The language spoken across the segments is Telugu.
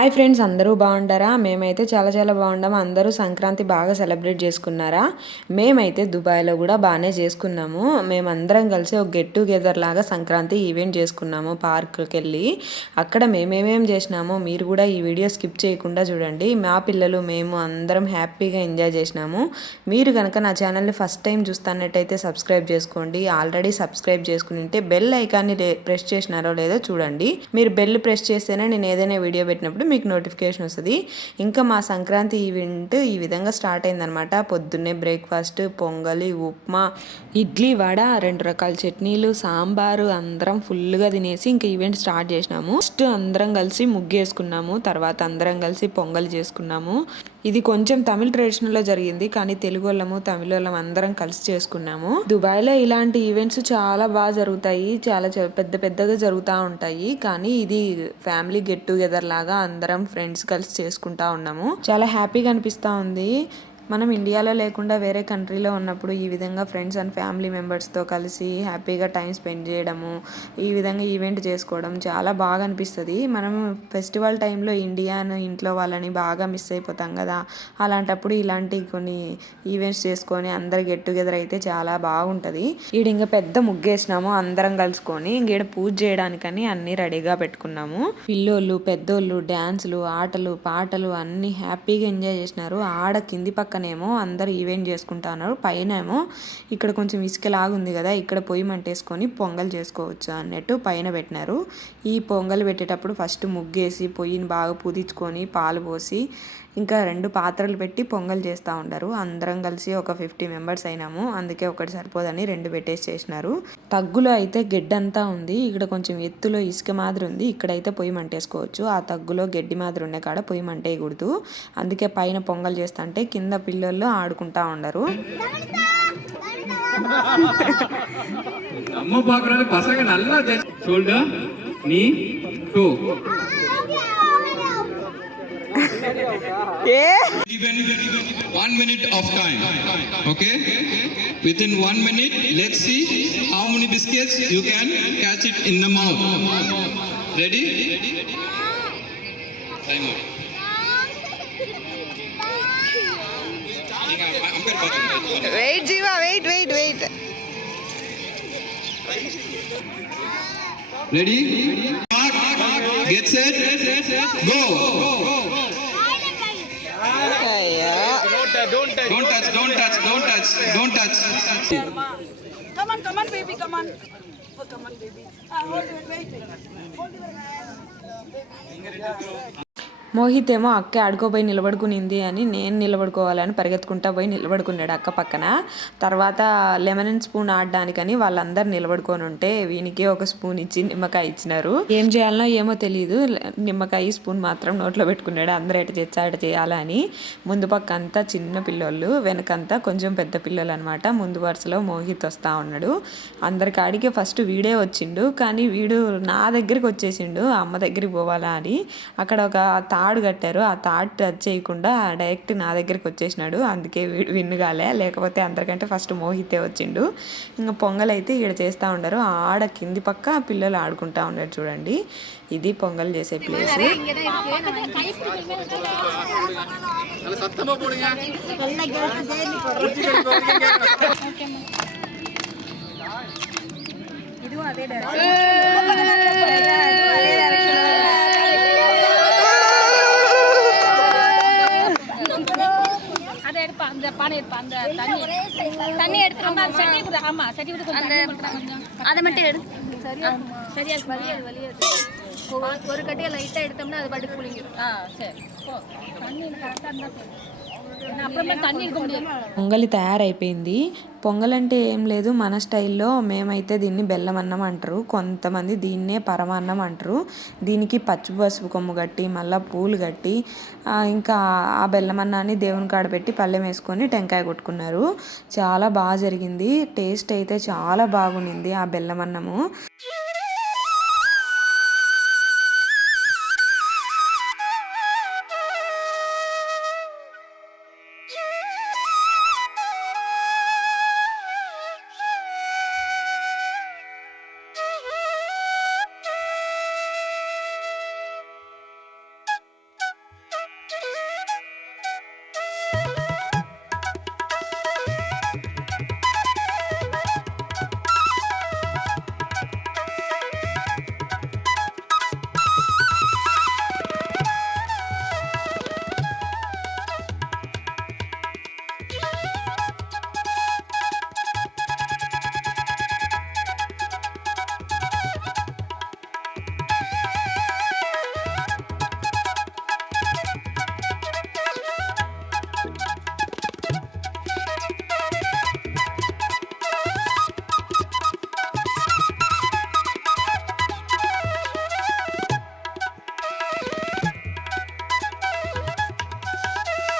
హాయ్ ఫ్రెండ్స్, అందరూ బాగుంటారా? మేమైతే చాలా చాలా బాగుంటాము. అందరూ సంక్రాంతి బాగా సెలబ్రేట్ చేసుకున్నారా? మేమైతే దుబాయ్లో కూడా బాగానే చేసుకున్నాము. మేమందరం కలిసి ఒక గెట్ టుగెదర్ లాగా సంక్రాంతి ఈవెంట్ చేసుకున్నాము. పార్క్కి వెళ్ళి అక్కడ మేమేమేం చేసినామో మీరు కూడా ఈ వీడియో స్కిప్ చేయకుండా చూడండి. మా పిల్లలు మేము అందరం హ్యాపీగా ఎంజాయ్ చేసినాము. మీరు కనుక నా ఛానల్ని ఫస్ట్ టైం చూస్తున్నట్టయితే సబ్స్క్రైబ్ చేసుకోండి. ఆల్రెడీ సబ్స్క్రైబ్ చేసుకుని ఉంటే బెల్ ఐకాన్ని ప్రెస్ చేసినారో లేదో చూడండి. మీరు బెల్ ప్రెస్ చేస్తేనే నేను ఏదైనా వీడియో పెట్టినప్పుడు మీకు నోటిఫికేషన్ వస్తుంది. ఇంకా మా సంక్రాంతి ఈవెంట్ ఈ విధంగా స్టార్ట్ అయిందనమాట. పొద్దున్నే బ్రేక్ఫాస్ట్ పొంగలి, ఉప్మా, ఇడ్లీ, వడ, 2 రకాల చట్నీలు, సాంబారు అందరం ఫుల్గా తినేసి ఇంకా ఈవెంట్ స్టార్ట్ చేసినాము. ఫస్ట్ అందరం కలిసి ముగ్గేసుకున్నాము. తర్వాత అందరం కలిసి పొంగల్ చేసుకున్నాము. ఇది కొంచెం తమిళ ట్రెడిషనల్లో జరిగింది, కానీ తెలుగు వాళ్ళము తమిళ వాళ్ళం అందరం కలిసి చేసుకున్నాము. దుబాయ్లో ఇలాంటి ఈవెంట్స్ చాలా బాగా జరుగుతాయి. చాలా పెద్ద పెద్దగా జరుగుతూ ఉంటాయి. కానీ ఇది ఫ్యామిలీ గెట్ టుగెదర్ లాగా అందరం ఫ్రెండ్స్ కలిసి చేసుకుంటా ఉన్నాము. చాలా హ్యాపీగా అనిపిస్తూ ఉంది. మనం ఇండియాలో లేకుండా వేరే కంట్రీలో ఉన్నప్పుడు ఈ విధంగా ఫ్రెండ్స్ అండ్ ఫ్యామిలీ మెంబర్స్తో కలిసి హ్యాపీగా టైం స్పెండ్ చేయడము, ఈ విధంగా ఈవెంట్ చేసుకోవడం చాలా బాగా అనిపిస్తుంది. మనం ఫెస్టివల్ టైంలో ఇండియాను ఇంట్లో వాళ్ళని బాగా మిస్ అయిపోతాం కదా. అలాంటప్పుడు ఇలాంటి కొన్ని ఈవెంట్స్ చేసుకొని అందరు గెట్ టుగెదర్ అయితే చాలా బాగుంటుంది. ఈడ ఇంకా పెద్ద ముగ్గేసినాము అందరం కలుసుకొని. ఇంకేడ పూజ చేయడానికని అన్నీ రెడీగా పెట్టుకున్నాము. పిల్లోళ్ళు పెద్దోళ్ళు డ్యాన్సులు, ఆటలు, పాటలు అన్నీ హ్యాపీగా ఎంజాయ్ చేసినారు. ఆడ కింది పక్కనేమో అందరు ఈవెంట్ చేసుకుంటా ఉన్నారు. పైన ఏమో ఇక్కడ కొంచెం ఇసుకలాగా ఉంది కదా, ఇక్కడ పొయ్యి మంటేసుకొని పొంగల్ చేసుకోవచ్చు అన్నట్టు పైన పెట్టినారు. ఈ పొంగల్ పెట్టేటప్పుడు ఫస్ట్ ముగ్గేసి పొయ్యిని బాగా పుదించుకొని పాలు పోసి ఇంకా 2 పాత్రలు పెట్టి పొంగల్ చేస్తూ ఉంటారు. అందరం కలిసి ఒక 50 మెంబర్స్ అయినాము. అందుకే ఒకటి సరిపోదని 2 పెట్టేసి చేసినారు. తగ్గులో అయితే గెడ్డంతా ఉంది. ఇక్కడ కొంచెం ఎత్తులో ఇసుక మాదిరి ఉంది. ఇక్కడైతే పొయ్యి మంటేసుకోవచ్చు. ఆ తగ్గులో గడ్డి మాదిరి ఉండే కాడ పొయ్యి మంటేయకూడదు. అందుకే పైన పొంగల్ చేస్తుంటే కింద పిల్లలు ఆడుకుంటా ఉండరు. அம்மா பாக்குறது பசங்க நல்லா ஷோல்டர் நீ two given 1 minute of time. Okay, within 1 minute let's see how many biscuits you can catch it in the mouth. Ready? Time out. Wait Jiva, wait. Ready? Get set. Go. Don't touch. Come on, baby, come on. Oh, come on, baby. Hold it, wait. Hold it. Mohit ఏమో అక్క ఆడుకోపోయి నిలబడుకునింది అని నేను నిలబడుకోవాలని పరిగెత్తుకుంటా పోయి నిలబడుకున్నాడు అక్క పక్కన. తర్వాత లెమన్ అండ్ స్పూన్ ఆడడానికని వాళ్ళందరూ నిలబడుకొని ఉంటే వీనికి ఒక స్పూన్ ఇచ్చి నిమ్మకాయ ఇచ్చినారు. ఏం చేయాలనో ఏమో తెలియదు, నిమ్మకాయ స్పూన్ మాత్రం నోట్లో పెట్టుకున్నాడు. అందరూ ఎట చేచ్చా ఎట చేయాలని. ముందు పక్క అంతా చిన్న పిల్లోళ్ళు, వెనకంతా కొంచెం పెద్ద పిల్లలు అనమాట. ముందు వరుసలో మోహిత్ వస్తూ ఉన్నాడు. అందరికాడికి ఫస్ట్ వీడే వచ్చిండు, కానీ వీడు నా దగ్గరికి వచ్చేసిండు అమ్మ దగ్గరికి పోవాలా అని. అక్కడ ఒక తాడు కట్టారు, ఆ తాడు టచ్ చేయకుండా డైరెక్ట్ నా దగ్గరికి వచ్చేసినాడు. అందుకే విన్నుగాలే, లేకపోతే అందరికంటే ఫస్ట్ మోహితే వచ్చిండు. ఇంకా పొంగల్ అయితే ఈడ చేస్తూ ఉండరు. ఆడ కింది పక్క పిల్లలు ఆడుకుంటా ఉన్నారు. చూడండి, ఇది పొంగల్ చేసే ప్లేస్. தண்ணி எடுத்துருமா சட்டி கொடு. ஆமா சட்டி கொடு. அந்த அதை மட்டும் எடு. சரியா வலியாது. ஒரு கட்டியை லைட்டா எடுத்தோம்னா அது பாட்டுக்கு புளிங்கிடும். சரி தண்ணி கரெக்டாக இருந்தால் அப்புறமா தண்ணி இருக்க முடியாது. పొంగలి తయారైపోయింది. పొంగల్ అంటే ఏం లేదు, మన స్టైల్లో మేమైతే దీన్ని బెల్లం అన్నం అంటారు, కొంతమంది దీన్నే పరమాన్నం అంటారు. దీనికి పచ్చి పసుపు కొమ్ము కట్టి మళ్ళీ పూలు కట్టి ఇంకా ఆ బెల్లం అన్నాన్ని దేవుని కాడ పెట్టి పళ్ళెం వేసుకొని టెంకాయ కొట్టుకున్నారు. చాలా బాగా జరిగింది. టేస్ట్ అయితే చాలా బాగుంది ఆ బెల్లం అన్నము.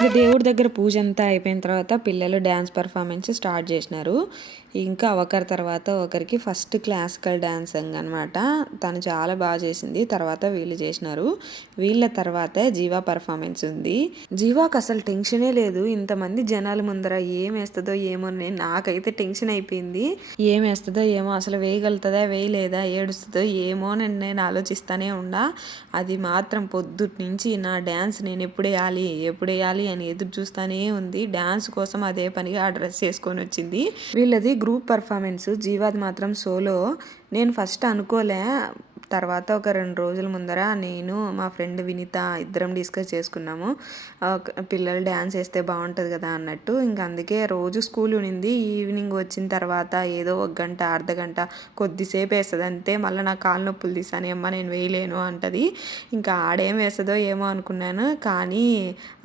ఇంకా దేవుడి దగ్గర పూజ అంతా అయిపోయిన తర్వాత పిల్లలు డ్యాన్స్ పర్ఫార్మెన్స్ స్టార్ట్ చేసినారు. ఇంకా ఒకరి తర్వాత ఒకరికి ఫస్ట్ క్లాసికల్ డ్యాన్సింగ్ అనమాట. తను చాలా బాగా చేసింది. తర్వాత వీళ్ళు చేసినారు. వీళ్ళ తర్వాత జీవా పర్ఫార్మెన్స్ ఉంది. జీవాకి అసలు టెన్షనే లేదు. ఇంతమంది జనాల ముందర ఏం వేస్తుందో ఏమో, నాకైతే టెన్షన్ అయిపోయింది. ఏం వేస్తుందో ఏమో, అసలు వేయగలుగుతుందా వేయలేదా, ఏడుస్తుందో ఏమో నేను ఆలోచిస్తానే ఉండా. అది మాత్రం పొద్దుటి నుంచి నా డ్యాన్స్ నేను ఎప్పుడు వేయాలి అని ఎదురు చూస్తానే ఉంది. డ్యాన్స్ కోసం అదే పనిగా ఆ డ్రెస్ వేసుకొని వచ్చింది. వీళ్ళది గ్రూప్ పర్ఫార్మెన్స్, జీవాది మాత్రం సోలో. నేను ఫస్ట్ అనుకోలే, తర్వాత ఒక 2 రోజుల ముందర నేను మా ఫ్రెండ్ వినీత ఇద్దరం డిస్కస్ చేసుకున్నాము. పిల్లలు డ్యాన్స్ వేస్తే బాగుంటుంది కదా అన్నట్టు. ఇంకా అందుకే రోజు స్కూల్ ఉన్నింది. ఈవినింగ్ వచ్చిన తర్వాత ఏదో 1 గంట అర్ధగంట కొద్దిసేపు వేస్తుంది అంతే. మళ్ళీ నా కాళ్ళ నొప్పులు తీసాను, అమ్మ నేను వేయలేను అంటది. ఇంకా ఆడేం వేస్తుందో ఏమో అనుకున్నాను. కానీ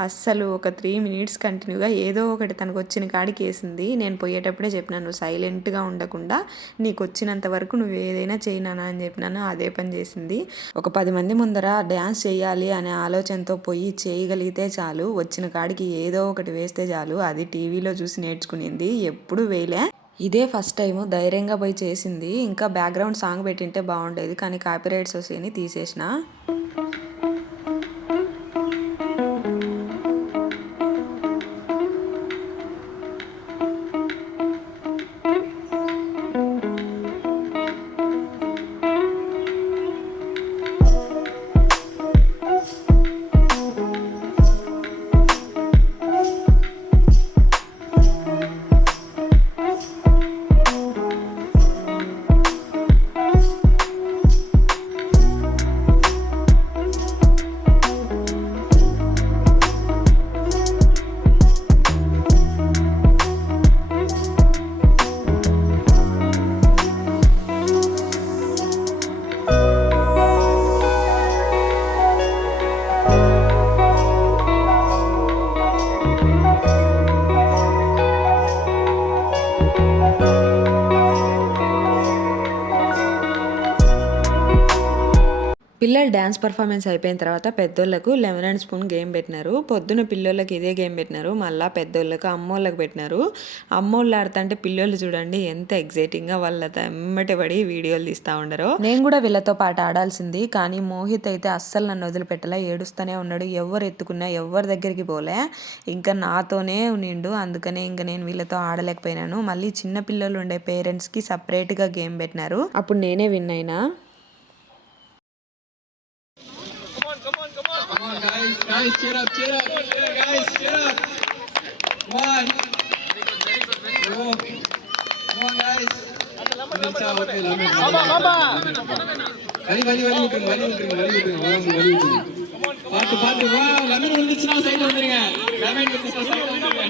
అస్సలు ఒక 3 మినిట్స్ కంటిన్యూగా ఏదో ఒకటి తనకు వచ్చిన కాడికి వేసింది. నేను పోయేటప్పుడే చెప్పినాను, నువ్వు సైలెంట్గా ఉండకుండా నీకు వచ్చినంత వరకు నువ్వు ఏదైనా చేయనా అని చెప్పినాను. అదే పని చేసింది. ఒక 10 మంది ముందర డ్యాన్స్ చేయాలి అనే ఆలోచనతో పోయి చేయగలిగితే చాలు, వచ్చిన కాడికి ఏదో ఒకటి వేస్తే చాలు. అది టీవీలో చూసి నేర్చుకునింది, ఎప్పుడు వేయలే. ఇదే ఫస్ట్ టైం ధైర్యంగా పోయి చేసింది. ఇంకా బ్యాక్గ్రౌండ్ సాంగ్ పెట్టింటే బాగుండేది, కానీ కాపీరైట్స్ వస్తాయని తీసేసిన. పిల్లలు డ్యాన్స్ పర్ఫార్మెన్స్ అయిపోయిన తర్వాత పెద్దోళ్ళకు లెమన్ అండ్ స్పూన్ గేమ్ పెట్టినారు. పొద్దున పిల్లోళ్ళకి ఇదే గేమ్ పెట్టినారు. మళ్ళీ పెద్దోళ్ళకు అమ్మోళ్ళకి పెట్టినారు. అమ్మోళ్ళు ఆడుతుంటే పిల్లోళ్ళు చూడండి ఎంత ఎగ్జైటింగ్గా వాళ్ళతో ఎమ్మటి పడి వీడియోలు తీస్తూ ఉండరు. నేను కూడా వీళ్ళతో పాటు ఆడాల్సింది, కానీ మోహిత్ అయితే అస్సలు నన్ను వదిలిపెట్టలే, ఏడుస్తూనే ఉన్నాడు. ఎవరు ఎత్తుకున్నా ఎవరి దగ్గరికి పోలే, ఇంకా నాతోనే నిండు. అందుకనే ఇంకా నేను వీళ్ళతో ఆడలేకపోయినాను. మళ్ళీ చిన్న పిల్లలు ఉండే పేరెంట్స్కి సపరేట్గా గేమ్ పెట్టినారు. అప్పుడు నేనే విన్ అయినా. Come on, guys, cheer up, guys, cheer up. Come on. Go. Come on, guys. Okay, Vali utring. Paatu. Wow, lemon undichina side lo undringa. Lemon undichina side lo undringa.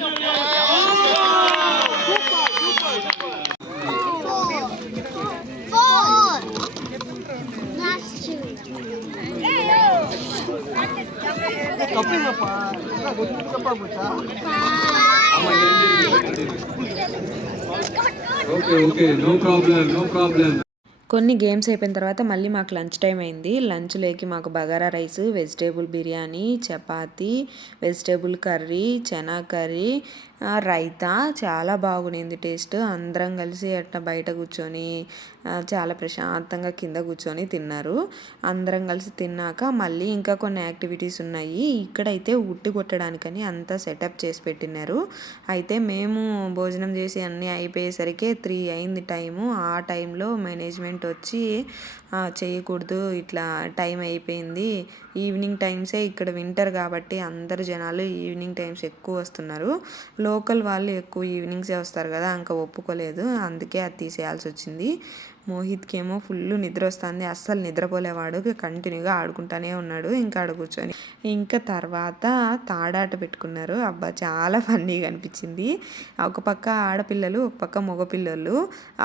Okay, no problem. కొన్ని గేమ్స్ అయిపోయిన తర్వాత మళ్ళీ మాకు లంచ్ టైం అయింది. లంచ్లోకి మాకు bagara rice, vegetable biryani, chapati, vegetable curry, chana curry, raita చాలా బాగుండింది టేస్ట్. అందరం కలిసి అట్లా బయట కూర్చొని చాలా ప్రశాంతంగా కింద కూర్చొని తిన్నారు. అందరం కలిసి తిన్నాక మళ్ళీ ఇంకా కొన్ని యాక్టివిటీస్ ఉన్నాయి. ఇక్కడైతే ఉట్టి కొట్టడానికని అంతా సెటప్ చేసి పెట్టినారు. అయితే మేము భోజనం చేసి అన్నీ అయిపోయేసరికి 3 అయింది టైము. ఆ టైంలో మేనేజ్మెంట్ వచ్చి చేయకూడదు, ఇట్లా టైం అయిపోయింది. ఈవినింగ్ టైమ్సే ఇక్కడ వింటర్ కాబట్టి అందరు జనాలు ఈవినింగ్ టైమ్స్ ఎక్కువ వస్తున్నారు. లోకల్ వాళ్ళు ఎక్కువ ఈవినింగ్సే వస్తారు కదా, ఇంకా ఒప్పుకోలేదు, అందుకే అది తీసేయాల్సి వచ్చింది. మోహిత్కి ఏమో ఫుల్ నిద్ర వస్తుంది, అస్సలు నిద్రపోలేవాడు, కంటిన్యూగా ఆడుకుంటానే ఉన్నాడు. ఇంకా ఆడ కూర్చొని ఇంకా తర్వాత తాడాట పెట్టుకున్నారు. అబ్బా చాలా ఫన్నీగా అనిపించింది. ఒక పక్క ఆడపిల్లలు, ఒక పక్క మగపిల్లలు.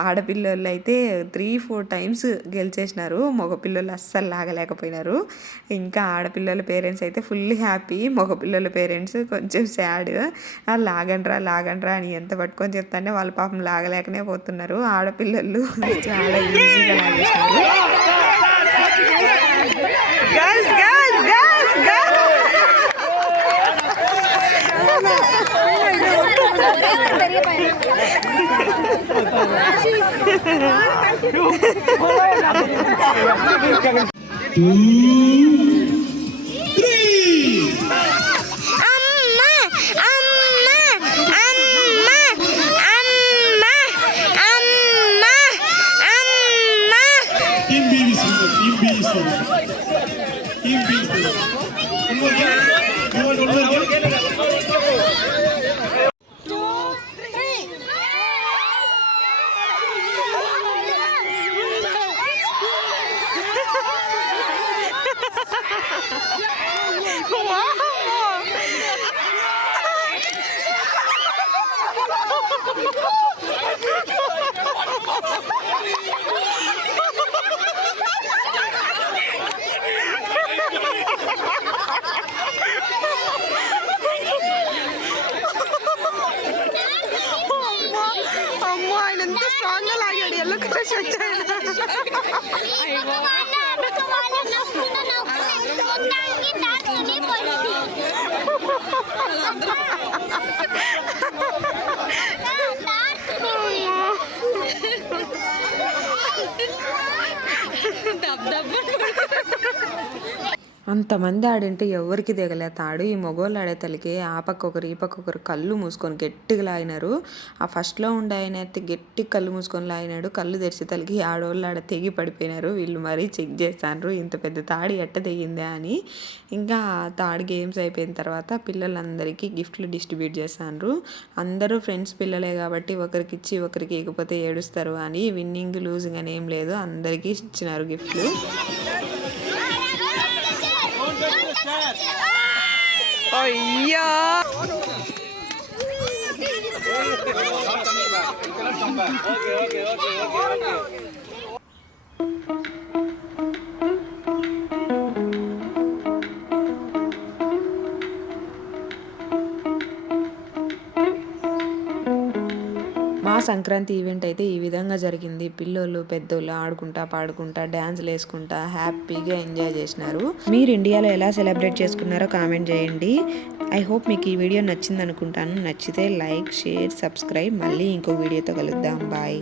ఆడపిల్లలు అయితే 3-4 టైమ్స్ గెలిచేసినారు, మగపిల్లలు అస్సలు లాగలేకపోయినారు. ఇంకా ఆడపిల్లల పేరెంట్స్ అయితే ఫుల్ హ్యాపీ, మగపిల్లల పేరెంట్స్ కొంచెం సాడ్. లాగండ్రా అని ఎంత పట్టుకొని చెప్తానే వాళ్ళు పాపం లాగలేకనే పోతున్నారు. ఆడపిల్లలు చాలా ఈజీగా లాగేసినారు. Team B is winner. Team B is winner. Team B is winner. One more game. You want one more game? 2, 3. అమ్మో ఆయన ఎంత స్ట్రాంగ్ గా లాగాడు ఎల్లో కలర్ షర్ట్ అంతమంది ఆడింటే ఎవరికి దిగలే తాడు. ఈ మగోళ్ళు ఆడే తలకి ఆ పక్క ఒకరు ఈ పక్క ఒకరు కళ్ళు మూసుకొని గట్టిగా లాగినారు. ఆ ఫస్ట్లో ఉండే ఆయన అయితే గట్టి కళ్ళు మూసుకొని లాగినాడు. కళ్ళు తెరిచే తలకి ఆడోళ్ళు ఆడ తెగి పడిపోయినారు. వీళ్ళు మరీ చెక్ చేస్తాండ్రు ఇంత పెద్ద తాడి ఎట్ట తెగిందా అని. ఇంకా తాడి గేమ్స్ అయిపోయిన తర్వాత పిల్లలందరికీ గిఫ్ట్లు డిస్ట్రిబ్యూట్ చేస్తాండ్రు. అందరూ ఫ్రెండ్స్ పిల్లలే కాబట్టి ఒకరికి ఇచ్చి ఒకరికి ఇకపోతే ఏడుస్తారు అని విన్నింగ్ లూజింగ్ అని ఏం లేదు, అందరికీ ఇచ్చినారు గిఫ్ట్లు. అయ్యా మా సంక్రాంతి ఈవెంట్ అయితే ఈ విధంగా జరిగింది. పిల్లోళ్ళు పెద్దోళ్ళు ఆడుకుంటా పాడుకుంటా డ్యాన్స్లు వేసుకుంటా హ్యాపీగా ఎంజాయ్ చేసినారు. మీరు ఇండియాలో ఎలా సెలబ్రేట్ చేసుకున్నారో కామెంట్ చేయండి. ఐ హోప్ మీకు ఈ వీడియో నచ్చింది అనుకుంటాను. నచ్చితే లైక్, షేర్, సబ్స్క్రైబ్. మళ్ళీ ఇంకో వీడియోతో కలుద్దాం. బాయ్.